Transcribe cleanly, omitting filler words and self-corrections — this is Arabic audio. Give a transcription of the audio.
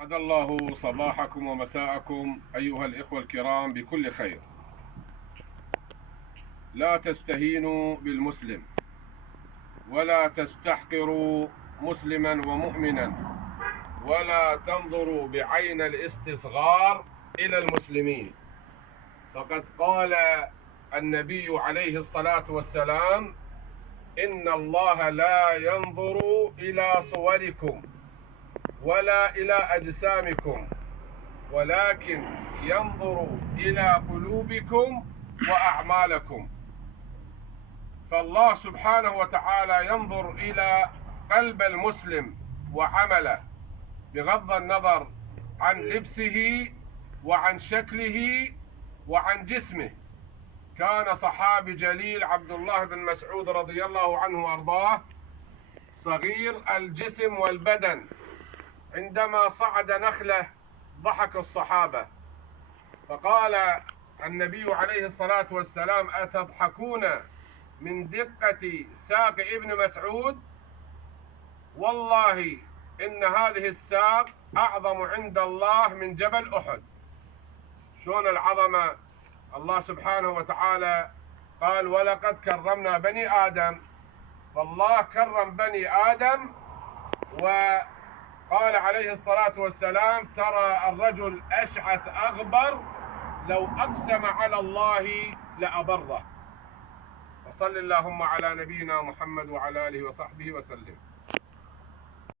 أسعد الله صباحكم ومساءكم أيها الإخوة الكرام بكل خير. لا تستهينوا بالمسلم ولا تستحقروا مسلما ومؤمنا ولا تنظروا بعين الاستصغار إلى المسلمين، فقد قال النبي عليه الصلاة والسلام: إن الله لا ينظر إلى صوركم ولا إلى أجسامكم ولكن ينظر إلى قلوبكم وأعمالكم. فالله سبحانه وتعالى ينظر إلى قلب المسلم وعمله بغض النظر عن لبسه وعن شكله وعن جسمه. كان صحابي جليل عبد الله بن مسعود رضي الله عنه وأرضاه صغير الجسم والبدن، عندما صعد نخلة ضحك الصحابة، فقال النبي عليه الصلاة والسلام: أتضحكون من دقة ساق ابن مسعود؟ والله إن هذه الساق أعظم عند الله من جبل أحد. شون العظمة! الله سبحانه وتعالى قال: ولقد كرمنا بني آدم. فالله كرم بني آدم، وقال عليه الصلاة والسلام: ترى الرجل أشعث أغبر لو أقسم على الله لأبره. وصل اللهم على نبينا محمد وعلى آله وصحبه وسلم.